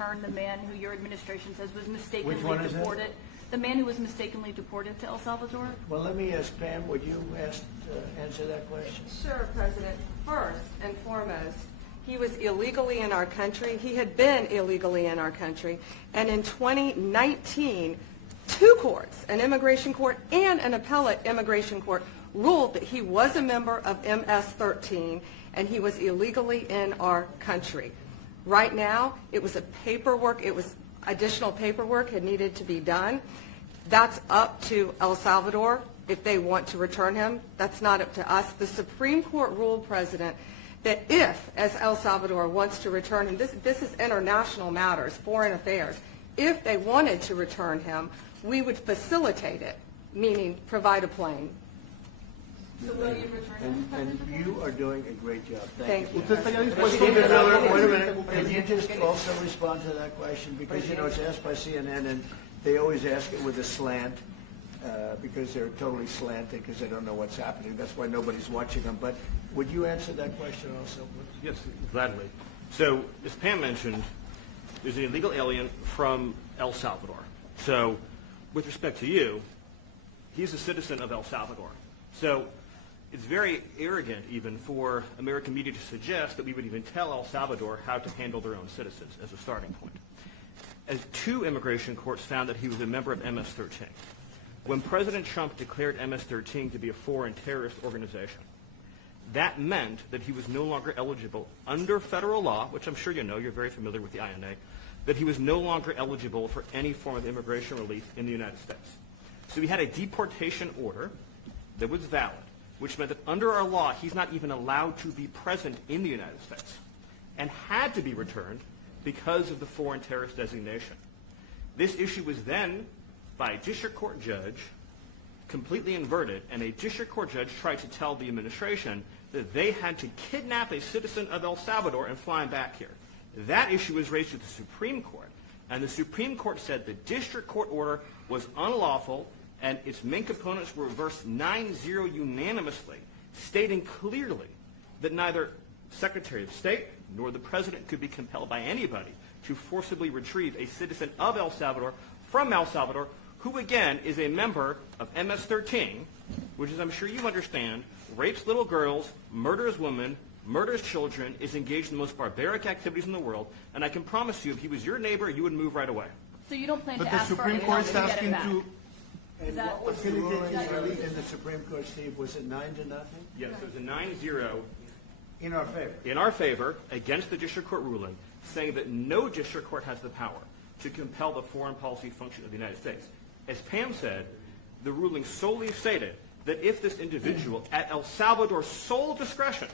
return the man who your administration says was mistakenly is deported? The man who was mistakenly deported to El Salvador? Well, let me ask Pam, would you answer that question? Sure, President. First and foremost, he was illegally in our country. He had been illegally in our country. And in 2019, two courts, an immigration court and an appellate immigration court, ruled that he was a member of MS-13 and he was illegally in our country. Right now, it was additional paperwork had needed to be done. That's up to El Salvador if they want to return him. That's not up to us. The Supreme Court ruled, President, that if, as El Salvador wants to return him, this is international matters, foreign affairs, if they wanted to return him, we would facilitate it, meaning provide a plane. So will you return him? And you are doing a great job. Thank you. Stephen Miller, wait a minute. Can you just also respond to that question? Because, you know, it's asked by CNN, and they always ask it with a slant, because they're totally slanted because they don't know what's happening. That's why nobody's watching them. But would you answer that question also? Yes, gladly. So, as Pam mentioned, there's an illegal alien from El Salvador. So, with respect to you, he's a citizen of El Salvador. So, it's very arrogant even for American media to suggest that we would even tell El Salvador how to handle their own citizens as a starting point. As two immigration courts found that he was a member of MS-13. When President Trump declared MS-13 to be a foreign terrorist organization, that meant that he was no longer eligible under federal law, which I'm sure you know, you're very familiar with the INA, that he was no longer eligible for any form of immigration relief in the United States. So he had a deportation order that was valid, which meant that under our law, he's not even allowed to be present in the United States and had to be returned because of the foreign terrorist designation. This issue was then, by a district court judge, completely inverted, and a district court judge tried to tell the administration that they had to kidnap a citizen of El Salvador and fly him back here. That issue was raised to the Supreme Court, and the Supreme Court said the district court order was unlawful, and its main components were reversed 9-0 unanimously, stating clearly that neither Secretary of State nor the President could be compelled by anybody to forcibly retrieve a citizen of El Salvador from El Salvador, who again is a member of MS-13, which, as I'm sure you understand, rapes little girls, murders women, murders children, is engaged in the most barbaric activities in the world, and I can promise you if he was your neighbor, you would move right away. So you don't plan But to the ask for Supreme Court's to get asking him back? to... And what was the ruling in the Supreme Court, Steve? Was it 9-0? Yes, it was a 9-0 In our favor. in our favor against the district court ruling, saying that no district court has the power to compel the foreign policy function of the United States. As Pam said, the ruling solely stated that if this individual, at El Salvador's sole discretion,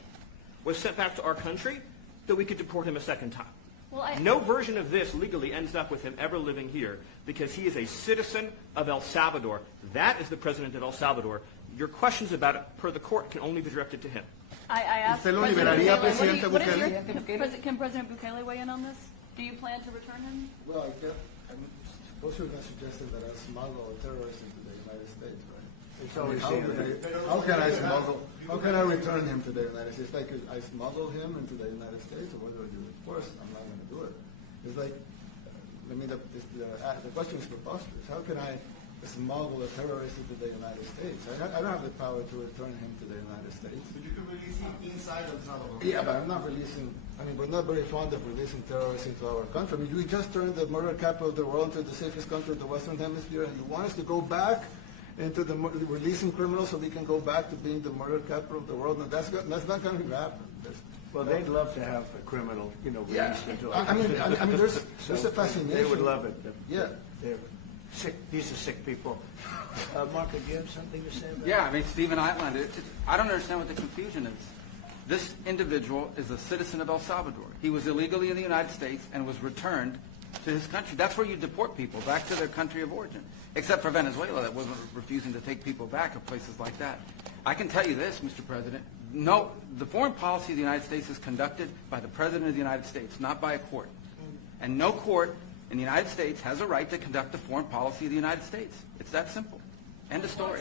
was sent back to our country, that we could deport him a second time. Well, No version of this legally ends up with him ever living here because he is a citizen of El Salvador. That is the president of El Salvador. Your questions about it, per the court, can only be directed to him. I asked ¿Usted lo President liberaría, Bukele, Presidente what is Bukele? can President Bukele weigh in on this? Do you plan to return him? Well, I suppose you're not suggesting that I smuggle a terrorist into the United States, right? It's always How can I smuggle? How can I return him to the United States? Like I smuggle him into the United States, or what do I do? Of course, I'm not going to do it. It's like, I mean, the question is preposterous. How can I smuggle a terrorist into the United States? I don't have the power to return him to the United States. But you can release him inside El Salvador. Yeah, but I'm not releasing. I mean, we're not very fond of releasing terrorists into our country. I mean, we just turned the murder capital of the world into the safest country of the Western Hemisphere, and you want us to go back into releasing criminals so we can go back to being the murder capital of the world? And that's not going to happen. Well, they'd love to have a criminal, released into I mean, there's a fascination. They would love it. Yeah. They're sick. These are sick people. Mark, do you have something to say about that? Yeah, I mean, Stephen Island, I don't understand what the confusion is. This individual is a citizen of El Salvador. He was illegally in the United States and was returned to his country. That's where you deport people, back to their country of origin, except for Venezuela that wasn't refusing to take people back or places like that. I can tell you this, Mr. President. No, the foreign policy of the United States is conducted by the President of the United States, not by a court. And no court in the United States has a right to conduct the foreign policy of the United States. It's that simple. End of story.